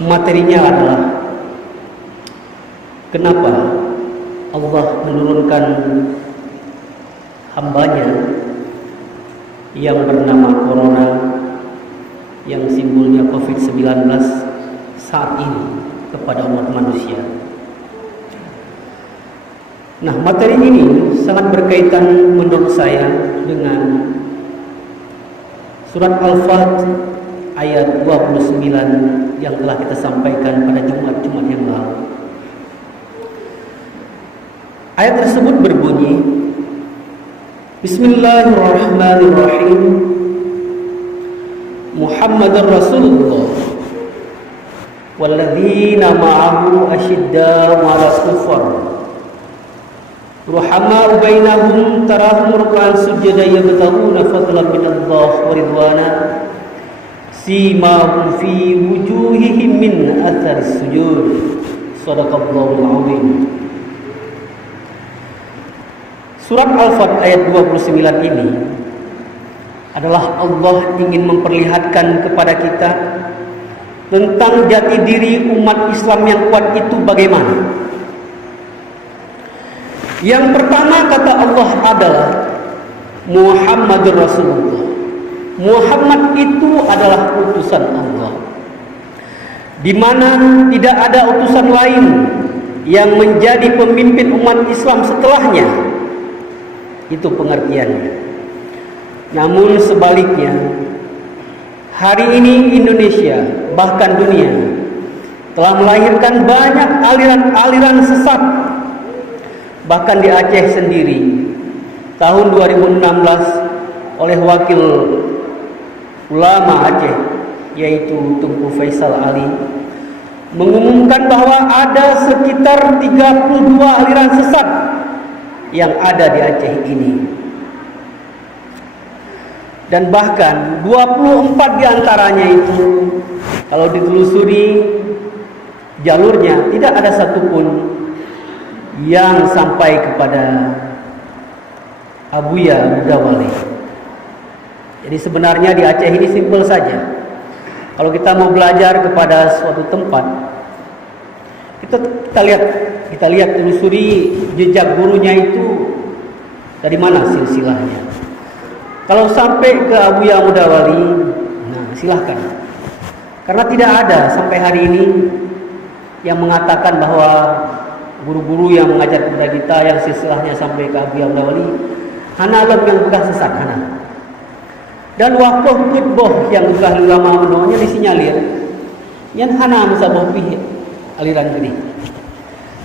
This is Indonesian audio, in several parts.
Materinya adalah kenapa Allah menurunkan hambanya yang bernama Corona, yang simbolnya COVID-19 saat ini kepada umat manusia. Nah, materi ini sangat berkaitan menurut saya dengan surat Al-Fat ayat 29 yang telah kita sampaikan pada Jumat yang lalu. Ayat tersebut berbunyi, Bismillahirrahmanirrahim, Muhammadar Rasulullah walladzina ma'ahu asyidda'u 'alal kufar ruhama'u bainahum tarahum ruk'an sujada yabtaghuna fadlan minallahi wa ridwana simahum fi wujuhihim min atharis sujud. Shadaqallahul 'azim. Surat Al-Fat ayat 29 ini adalah Allah ingin memperlihatkan kepada kita tentang jati diri umat Islam yang kuat itu bagaimana. Yang pertama kata Allah adalah Muhammadur Rasulullah. Muhammad itu adalah utusan Allah, di mana tidak ada utusan lain yang menjadi pemimpin umat Islam setelahnya. Itu pengertiannya. Namun sebaliknya, hari ini Indonesia bahkan dunia telah melahirkan banyak aliran-aliran sesat. Bahkan di Aceh sendiri tahun 2016 oleh wakil ulama Aceh yaitu Tunku Faisal Ali mengumumkan bahwa ada sekitar 32 aliran sesat yang ada di Aceh ini. Dan bahkan 24 diantaranya itu kalau ditelusuri jalurnya tidak ada satupun yang sampai kepada Abuya Mudawali. Jadi sebenarnya di Aceh ini simpel saja. Kalau kita mau belajar kepada suatu tempat, kita lihat telusuri jejak gurunya itu dari mana silsilahnya. Kalau sampai ke Abuya Mudawali, nah silahkan. Karena tidak ada sampai hari ini yang mengatakan bahwa guru-guru yang mengajar kepada kita yang silsilahnya sampai ke Abuya Mudawali hana alam yang bekas sesat hana. Dan waktu kutboh yang bekas ulama menolnya disinyalir yang hana musabah pihit aliran ini.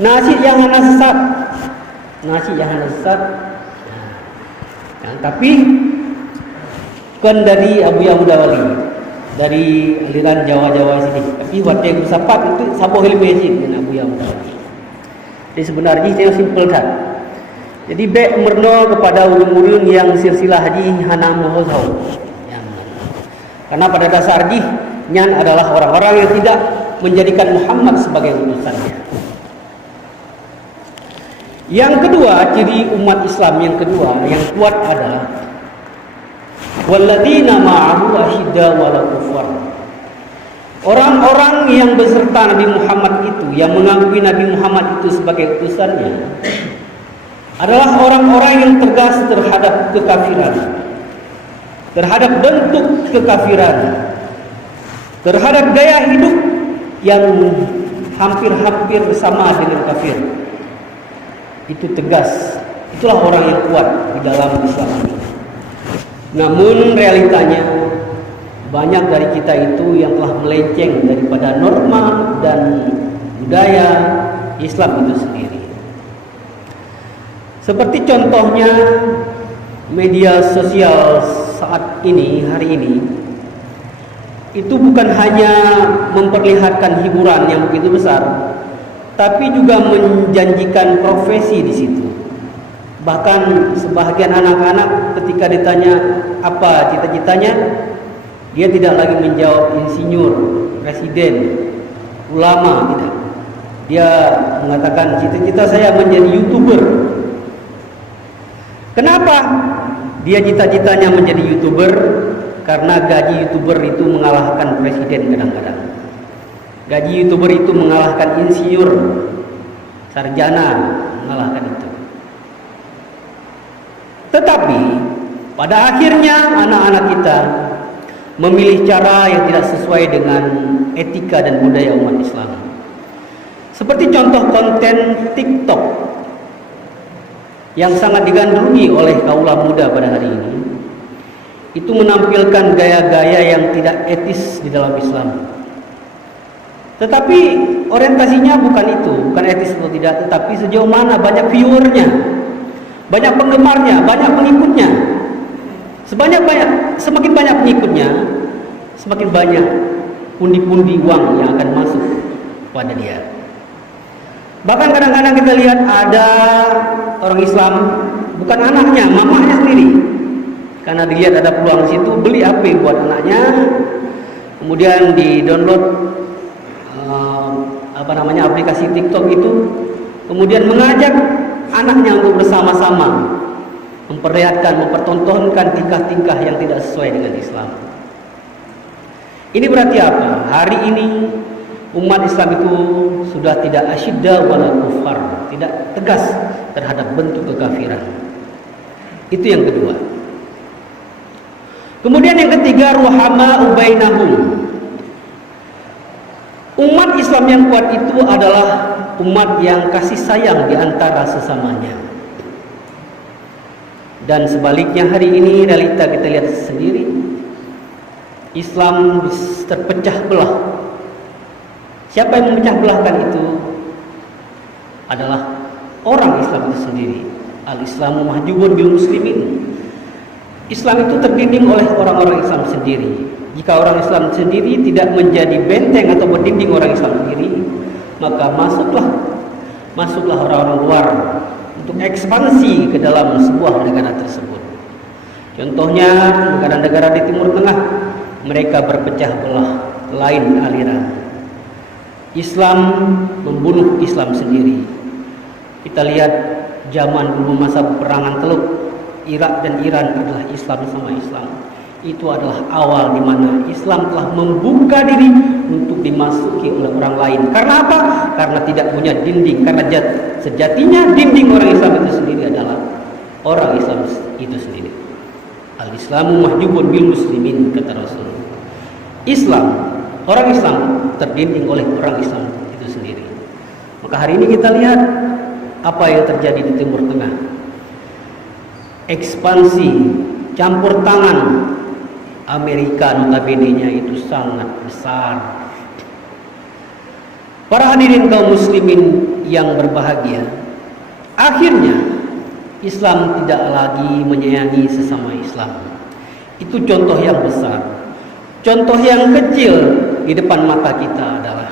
Nasi yang hana sesat. Nah, tapi kan dari Abuya Mudawali, dari aliran Jawa-Jawa sini. Tapi waktu yang bersapat itu saboh ilmu yazid dengan Abuya Mudawali. Jadi sebenarnya itu simpel kan. Jadi baik merno kepada ulun-ulun yang silsilah haji hana mohosau. Karena pada dasarnya nyan adalah orang-orang yang tidak menjadikan Muhammad sebagai utusannya. Yang kedua, ciri umat Islam yang kedua yang kuat adalah walladzina ma'ahu asyidda'u 'alal kufar. Orang-orang yang beserta Nabi Muhammad itu, yang mengakui Nabi Muhammad itu sebagai utusannya, adalah orang-orang yang tegas terhadap kekafiran, terhadap bentuk kekafiran, terhadap gaya hidup yang hampir-hampir sama dengan kafir. Itu tegas. Itulah orang yang kuat di dalam Islam ini. Namun realitanya banyak dari kita itu yang telah melenceng daripada norma dan budaya Islam itu sendiri. Seperti contohnya media sosial saat ini, hari ini, itu bukan hanya memperlihatkan hiburan yang begitu besar, tapi juga menjanjikan profesi di situ. Bahkan sebahagian anak-anak ketika ditanya apa cita-citanya, dia tidak lagi menjawab insinyur, presiden, ulama, tidak. Dia mengatakan cita-cita saya menjadi YouTuber. Kenapa? Dia cita-citanya menjadi YouTuber karena gaji YouTuber itu mengalahkan presiden kadang-kadang. Gaji YouTuber itu mengalahkan insinyur, sarjana, mengalahkan itu. Tetapi pada akhirnya anak-anak kita memilih cara yang tidak sesuai dengan etika dan budaya umat Islam. Seperti contoh konten TikTok yang sangat digandrungi oleh kaula muda pada hari ini. Itu menampilkan gaya-gaya yang tidak etis di dalam Islam. Tetapi orientasinya bukan itu, bukan etis atau tidak, tetapi sejauh mana banyak viewernya, banyak penggemarnya, banyak pengikutnya. Semakin banyak pengikutnya, semakin banyak pundi-pundi uang yang akan masuk pada dia. Bahkan kadang-kadang kita lihat ada orang Islam, bukan anaknya, mamahnya sendiri. Karena dilihat ada peluang di situ, beli HP buat anaknya, kemudian di-download aplikasi TikTok itu, kemudian mengajak anaknya untuk bersama-sama memperlihatkan, mempertontonkan tingkah-tingkah yang tidak sesuai dengan Islam. Ini berarti apa? Hari ini umat Islam itu sudah tidak asyidda wala kufar, tidak tegas terhadap bentuk kekafiran. Itu yang kedua. Kemudian yang ketiga, ruhama ubainahum. Umat Islam yang kuat itu adalah umat yang kasih sayang di antara sesamanya. Dan sebaliknya hari ini realita kita lihat sendiri, Islam terpecah belah. Siapa yang memecah belahkan itu adalah orang Islam itu sendiri. Al-Islamu mahjubun bil muslimin. Islam itu tertinding oleh orang-orang Islam sendiri. Jika orang Islam sendiri tidak menjadi benteng atau berdinding orang Islam sendiri, maka masuklah orang-orang luar untuk ekspansi ke dalam sebuah negara tersebut. Contohnya negara-negara di Timur Tengah, mereka berpecah belah, lain aliran. Islam membunuh Islam sendiri. Kita lihat zaman dulu masa peperangan Teluk, Irak dan Iran adalah Islam sama Islam. Itu adalah awal di mana Islam telah membuka diri untuk dimasuki oleh orang lain. Karena apa? Karena tidak punya dinding. Karena sejatinya dinding orang Islam itu sendiri adalah orang Islam itu sendiri. Al-Islamu mahjubun bil muslimin, kata Rasul. Islam, orang Islam terdinding oleh orang Islam itu sendiri. Maka hari ini kita lihat apa yang terjadi di Timur Tengah. Ekspansi, campur tangan Amerika notabene-nya itu sangat besar. Para hadirin kaum muslimin yang berbahagia, akhirnya Islam tidak lagi menyayangi sesama Islam. Itu contoh yang besar. Contoh yang kecil di depan mata kita adalah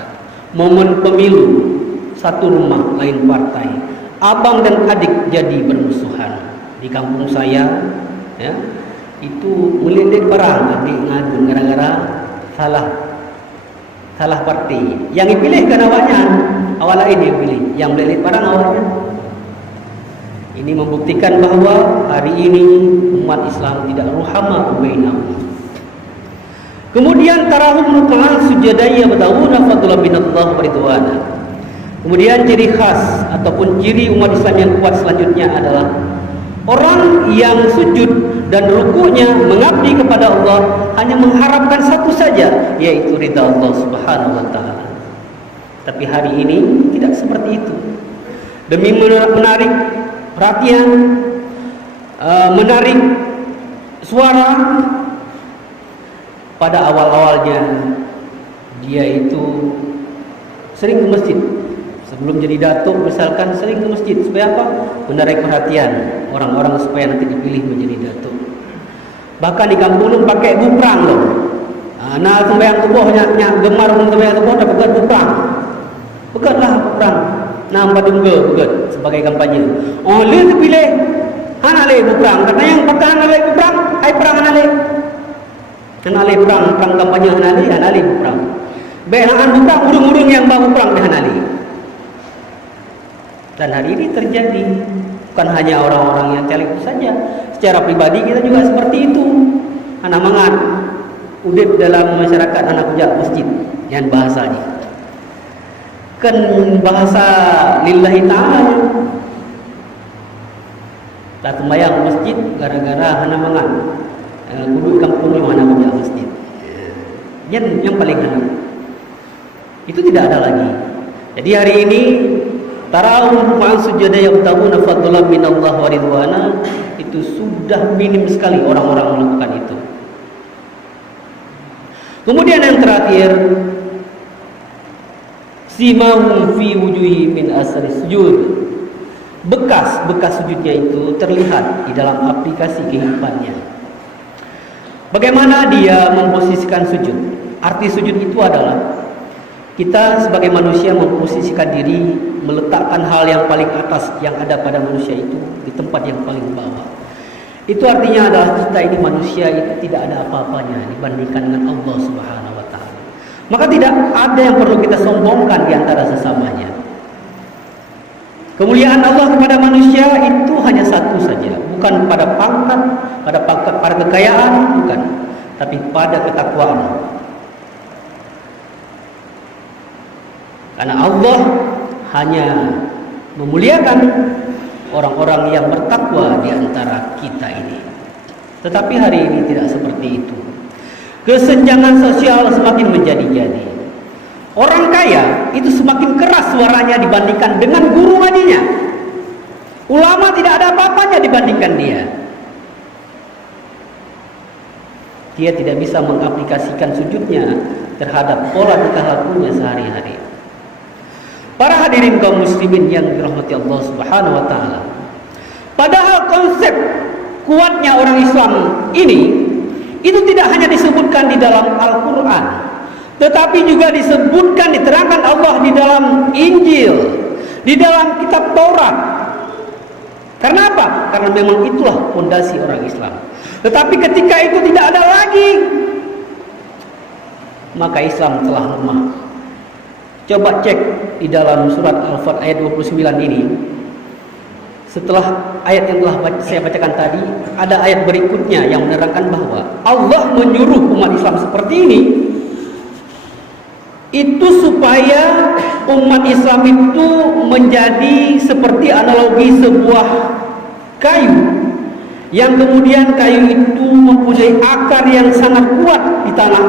momen pemilu, satu rumah lain partai, abang dan adik jadi bermusuhan. Di kampung saya, ya, itu melilit barang adik ngadu gara-gara salah parti. Yang dipilih kan awal lain yang pilih, yang melilit barang awalnya. Ini membuktikan bahwa hari ini umat Islam tidak ruhama bainahum. Kemudian tarahum ruk'an sujadaya badawuna fadlan minallah wa ridwana. Kemudian ciri khas ataupun ciri umat Islam yang kuat selanjutnya adalah orang yang sujud dan rukunya mengabdi kepada Allah hanya mengharapkan satu saja, yaitu ridha Allah Subhanahu wa taala. Tapi hari ini tidak seperti itu. Demi menarik perhatian, menarik suara, pada awal-awalnya dia itu sering ke masjid. Sebelum jadi datuk misalkan sering ke masjid. Supaya apa? Menarik perhatian orang-orang supaya nanti dipilih menjadi datuk. Bahkan di kampung pakai buprang loh. Nah sembahyang subuh nya gemar sembahyang subuh dapat pegat buprang. Pegatlah buprang. Nah padungga pegat sebagai kampanye. Oh dia terpilih. Hanale buprang. Karena yang pakai hanale buprang, ai perang hanale. Hanale perang kampanye hanale buprang. Belaan buprang urung-urung yang bawa buprang di hanale. Dan hari ini terjadi. Bukan hanya orang-orang yang caleg itu saja. Secara pribadi kita juga seperti itu. Anak mangat udip dalam masyarakat anak ujak masjid yang bahasanya. kan bahasa lillahi ta'ala. Tak sembahyang masjid gara-gara hana mangan. Kudu kampung yang hana kerja masjid. Yang paling hana. Itu tidak ada lagi. Jadi hari ini tarawih ma'an sujada yabtaguna fadlan minallah wa ridwana, itu sudah minim sekali orang-orang melakukan itu. Kemudian yang terakhir, simahum fi wujuhi min asari sujud. Bekas sujudnya itu terlihat di dalam aplikasi kehidupannya. Bagaimana dia memposisikan sujud? Arti sujud itu adalah kita sebagai manusia memposisikan diri, meletakkan hal yang paling atas yang ada pada manusia itu di tempat yang paling bawah. Itu artinya adalah kita ini manusia itu tidak ada apa-apanya dibandingkan dengan Allah Subhanahu wa taala. Maka tidak ada yang perlu kita sombongkan di antara sesamanya. Kemuliaan Allah kepada manusia itu hanya satu saja, bukan pada pangkat, pada kekayaan, bukan, tapi pada ketakwaan. Karena Allah hanya memuliakan orang-orang yang bertakwa di antara kita ini. Tetapi hari ini tidak seperti itu. Kesenjangan sosial semakin menjadi-jadi. Orang kaya itu semakin keras suaranya dibandingkan dengan guru ngajinya. Ulama tidak ada apa-apanya dibandingkan dia. Dia tidak bisa mengaplikasikan sujudnya terhadap pola tingkah lakunya sehari-hari. Para hadirin kaum muslimin yang dirahmati Allah Subhanahu wa taala. Padahal konsep kuatnya orang Islam ini itu tidak hanya disebutkan di dalam Al-Qur'an, tetapi juga disebutkan, diterangkan Allah di dalam Injil, di dalam kitab Taurat. Karena apa? Karena memang itulah fondasi orang Islam. Tetapi ketika itu tidak ada lagi, maka Islam telah lemah. Coba cek di dalam surat Al-Fat ayat 29 ini. Setelah ayat yang telah saya bacakan tadi, ada ayat berikutnya yang menerangkan bahwa Allah menyuruh umat Islam seperti ini itu supaya umat Islam itu menjadi seperti analogi sebuah kayu, yang kemudian kayu itu mempunyai akar yang sangat kuat di tanah,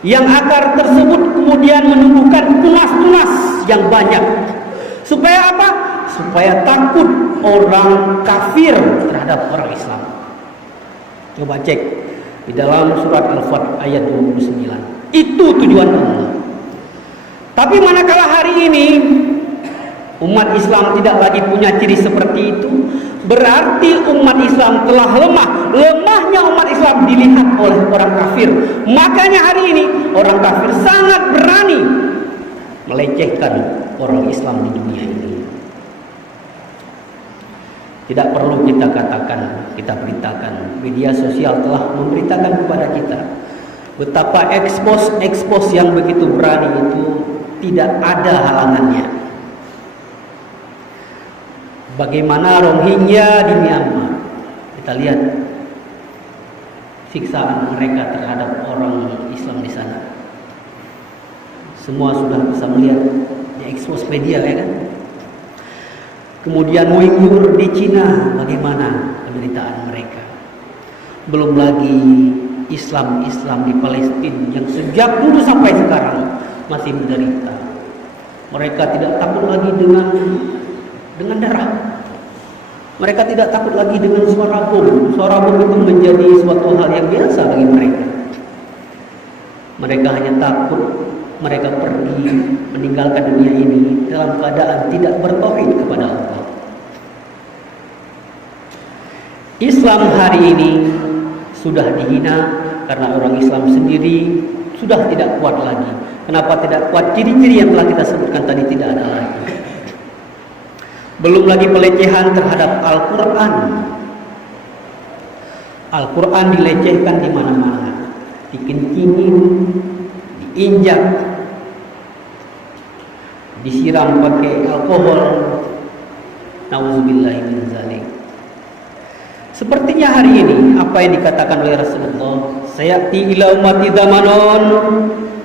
yang akar tersebut kemudian menumbuhkan tunas-tunas yang banyak. Supaya apa? Supaya takut orang kafir terhadap orang Islam. Coba cek di dalam surat Al-Fat ayat 29. Itu tujuan Allah. Tapi manakala hari ini umat Islam tidak lagi punya ciri seperti itu, berarti umat Islam telah lemah. Lemahnya umat Islam dilihat oleh orang kafir. Makanya hari ini orang kafir sangat berani melecehkan orang Islam di dunia ini. Tidak perlu kita katakan, kita beritakan. Media sosial telah memberitakan kepada kita betapa ekspos yang begitu berani itu tidak ada halangannya. Bagaimana Rohingya di Myanmar, kita lihat siksaan mereka terhadap orang Islam di sana. Semua sudah bisa melihat di ekspos media, ya kan? Kemudian Uyghur di Cina, bagaimana penderitaan mereka. Belum lagi Islam di Palestina yang sejak dulu sampai sekarang masih menderita. Mereka tidak takut lagi dengan darah. Mereka tidak takut lagi dengan suara bom. Suara bom itu menjadi suatu hal yang biasa bagi mereka. Mereka hanya takut mereka pergi meninggalkan dunia ini dalam keadaan tidak bertauhid kepada Allah. Islam hari ini sudah dihina karena orang Islam sendiri sudah tidak kuat lagi. Kenapa tidak kuat? Ciri-ciri yang telah kita sebutkan tadi tidak ada lagi. Belum lagi pelecehan terhadap Al-Quran. Al-Quran dilecehkan di mana-mana, dikencingin, diinjak, disiram pakai alkohol. Nauzubillahi min dzalik. Sepertinya hari ini apa yang dikatakan oleh Rasulullah, sayati ila ummati zamanun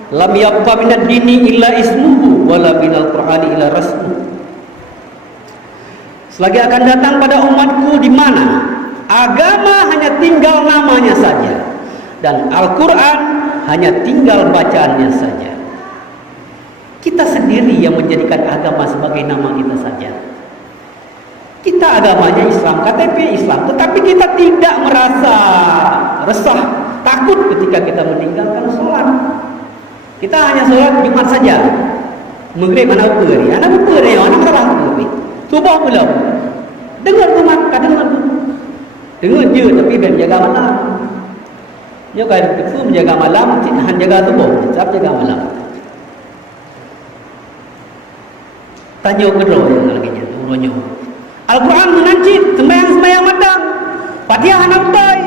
lam yabqa minad dini illa ismuhu wala minal qur'ani illa rasmuhu. Selagi akan datang pada umatku di mana agama hanya tinggal namanya saja dan Al-Quran hanya tinggal bacaannya saja. Kita sendiri yang menjadikan agama sebagai nama kita saja. Kita agamanya Islam, KTP Islam, tetapi kita tidak merasa resah, takut ketika kita meninggalkan sholat. Kita hanya sholat Jumat saja. Maghrib anak beri, anak salah beri. Subuh belum. Dengar Jumat, kadang dengar je tapi belum jaga malam. Dia kalau itu menjaga malam, tidak jaga subuh, tetap jaga malam. Tanya kedua yang lagi nya, uronyo. Al-Quran menancit sembahyang matang. Fatihah hana utai.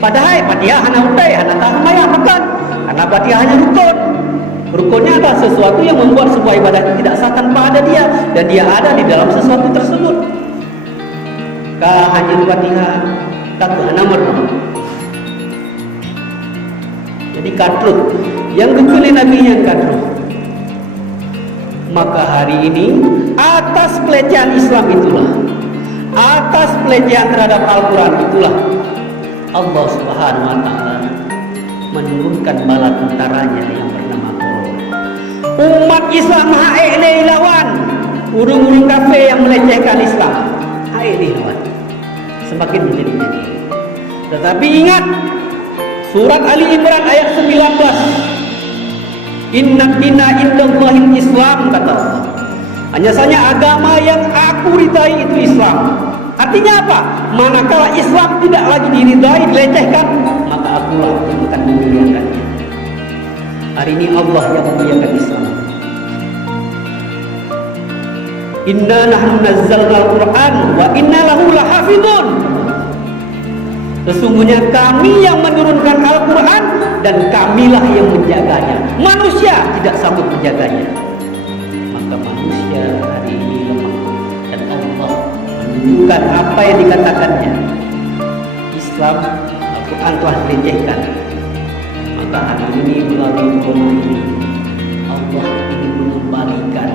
Padahal Fatihah hana utai, hana tak sembahyang makan. Karena Fatihah hanya rukun. Rukunnya adalah sesuatu yang membuat sebuah ibadah tidak sah tanpa ada dia, dan dia ada di dalam sesuatu tersebut. Kah hanya Fatihah tak hana merdu. Jadi kadruh yang dipilih Nabi yang kadruh. Maka hari ini atas pelecehan Islam itulah, atas pelecehan terhadap Al-Quran itulah Allah Subhanahu wa ta'ala menurunkan bala tentaranya yang bernama Corona. Umat Islam haile lawan urung-urung kafir yang melecehkan Islam, haile lawan semakin menjadi-jadi. Tetapi ingat surat Ali Imran ayat 19, Inna dina indallahil Islam, kata Allah. Hanya saja agama yang aku ridai itu Islam. Artinya apa? Manakala Islam tidak lagi diridai, dilecehkan, maka akulah yang akan memuliakannya. Hari ini Allah yang memuliakan Islam. Inna nahnu nazzalna al-Quran wa inna lahu lahafidun. Sesungguhnya kami yang menurunkan Al-Quran dan kamilah yang menjaganya. Manusia tidak sanggup menjaganya. Maka manusia hari ini lemah, dan Allah menunjukkan apa yang dikatakannya. Islam, Al-Quran telah dilecehkan. Maka hari ini melalui Corona ini Allah ingin mengembalikan,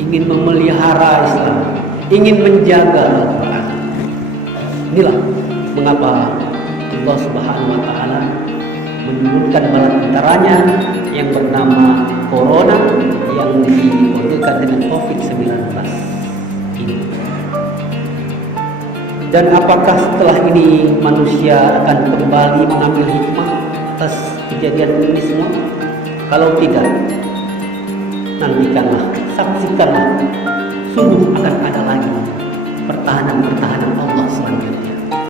ingin memelihara Islam, ingin menjaga Al-Quran. Inilah mengapa Allah Subhanahu wa ta'ala menurunkan bala tentaranya yang bernama Corona, yang dikodekan dengan COVID-19 ini. Dan apakah setelah ini manusia akan kembali mengambil hikmah atas kejadian ini semua? Kalau tidak, nantikanlah, saksikanlah, sungguh akan ada lagi pertahanan-pertahanan